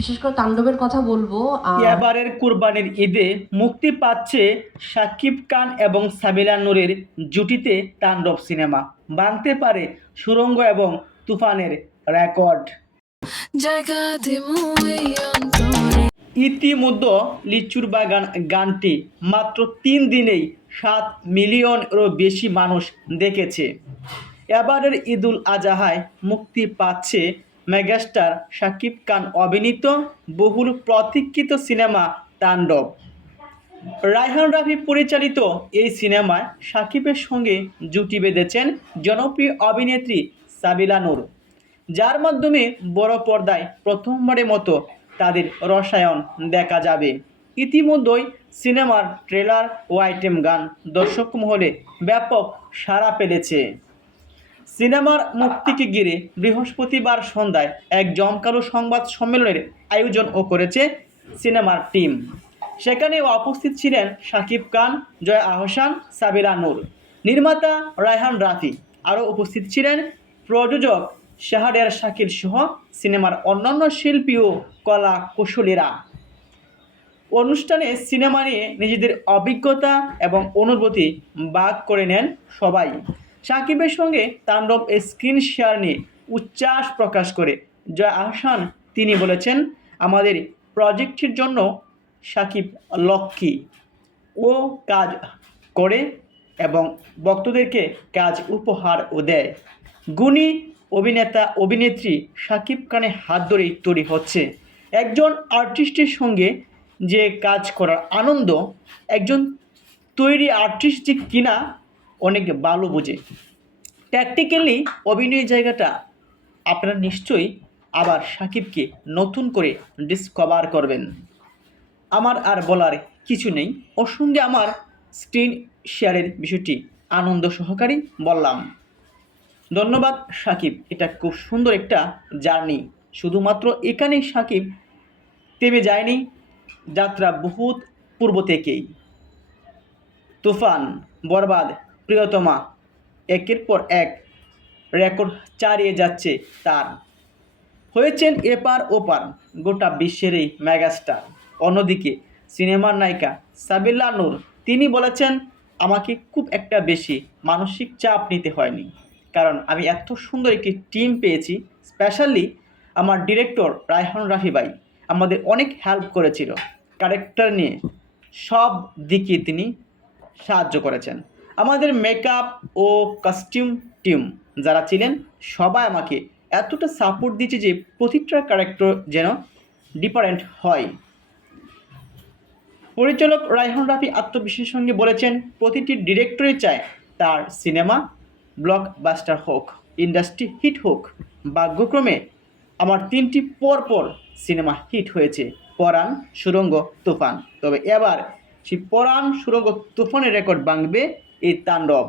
বিশেষ করে তাণ্ডবের কথা বলব এবারের কুরবানির ঈদে মুক্তি পাচ্ছে শাকিব খান এবং সাবিলা নূরের জুটিতে তাণ্ডব সিনেমা। ভাঙতে পারে সুরঙ্গ এবং তুফানের রেকর্ড। ইতিমধ্যে লিচুর বাগান গানটি মাত্র তিন দিনেই সাত মিলিয়নেরও বেশি মানুষ দেখেছে। এবারের ঈদুল আজহায় মুক্তি পাচ্ছে মেগাস্টার শাকিব খান অভিনীত বহুল প্রতীক্ষিত সিনেমা তাণ্ডব। রায়হান রাফি পরিচালিত এই সিনেমায় শাকিবের সঙ্গে জুটি বেঁধেছেন জনপ্রিয় অভিনেত্রী সাবিলা নূর, যার মাধ্যমে বড় পর্দায় প্রথমবারের মতো তাদের রসায়ন দেখা যাবে। ইতিমধ্যেই সিনেমার ট্রেলার ও আইটেম গান দর্শক মহলে ব্যাপক সাড়া পেলেছে সিনেমার মুক্তিকে ঘিরে বৃহস্পতিবার সন্ধ্যায় এক জমকালো সংবাদ সম্মেলনের আয়োজনও করেছে সিনেমার টিম। সেখানে উপস্থিত ছিলেন শাকিব খান, জয়া আহসান, সাবিরা নূর। নির্মাতা রায়হান রাফি। আরও উপস্থিত ছিলেন প্রযোজক শাহরিয়ার শাকিল সহ সিনেমার অন্যান্য শিল্পী ও কলা কুশলীরা। অনুষ্ঠানে সিনেমা নিয়ে নিজেদের অভিজ্ঞতা এবং অনুভূতি ভাগ করে নেন সবাই। সাকিবের সঙ্গে তাণ্ডব স্ক্রিন শেয়ার নিয়ে উচ্ছ্বাস প্রকাশ করে। জয় আহসান, তিনি বলেছেন, আমাদের প্রজেক্টের জন্য সাকিব লক্ষ্মী। ও কাজ করে এবং ভক্তদেরকে কাজ উপহারও দেয়। গুণী অভিনেতা, অভিনেত্রী সাকিব খানের হাত ধরেই তৈরি হচ্ছে। একজন আর্টিস্টের সঙ্গে যে কাজ করার আনন্দ, একজন তৈরি আর্টিস্ট যে কিনা অনেক ভালো বোঝে। প্র্যাকটিক্যালি অভিনয় জায়গাটা আপনারা নিশ্চয়ই আবার সাকিবকে নতুন করে ডিসকভার করবেন। আমার আর বলার কিছু নেই। ওর সঙ্গে আমার স্ক্রিন শেয়ারের বিষয়টি আনন্দ সহকারী বললাম। ধন্যবাদ সাকিব, এটা খুব সুন্দর একটা জার্নি। শুধুমাত্র এখানেই সাকিব থেমে যায়নি, যাত্রা বহুত পূর্ব থেকেই। তুফান, বরবাদ প্রিয়তমা। একের পর এক রেকর্ড চালিয়ে যাচ্ছে তার। হয়েছেন এপার ওপার গোটা বিশ্বের এই মেগাস্টার। অন্যদিকে সিনেমার নায়িকা সাবিল্লা নূর, তিনি বলেছেন, আমাকে খুব একটা বেশি মানসিক চাপ নিতে হয়নি। কারণ আমি এত সুন্দর একটি টিম পেয়েছি, স্পেশালি আমার ডিরেক্টর রায়হান রাফি ভাই। আমাদের অনেক হেল্প করেছিল। ক্যারেক্টার নিয়ে সব দিকে তিনি সাহায্য করেছেন। আমাদের মেকআপ ও কাস্টিউম টিম যারা ছিলেন, সবাই আমাকে এতটা সাপোর্ট দিয়েছে যে প্রতিটা ক্যারেক্টার যেন ডিফারেন্ট হয়। পরিচালক রায়হান রাফি আত্মবিশ্বাসের সঙ্গে বলেছেন, প্রতিটি ডিরেক্টরই চায় তার সিনেমা ব্লকবাস্টার হোক ইন্ডাস্ট্রি হিট হোক। ভাগ্যক্রমে আমার তিনটি পরপর সিনেমা হিট হয়েছে, পরাণ, সুরঙ্গ, তুফান। তবে এবার সেই পরাণ, সুরঙ্গ, তুফানের রেকর্ড ভাঙবে এই তাণ্ডব।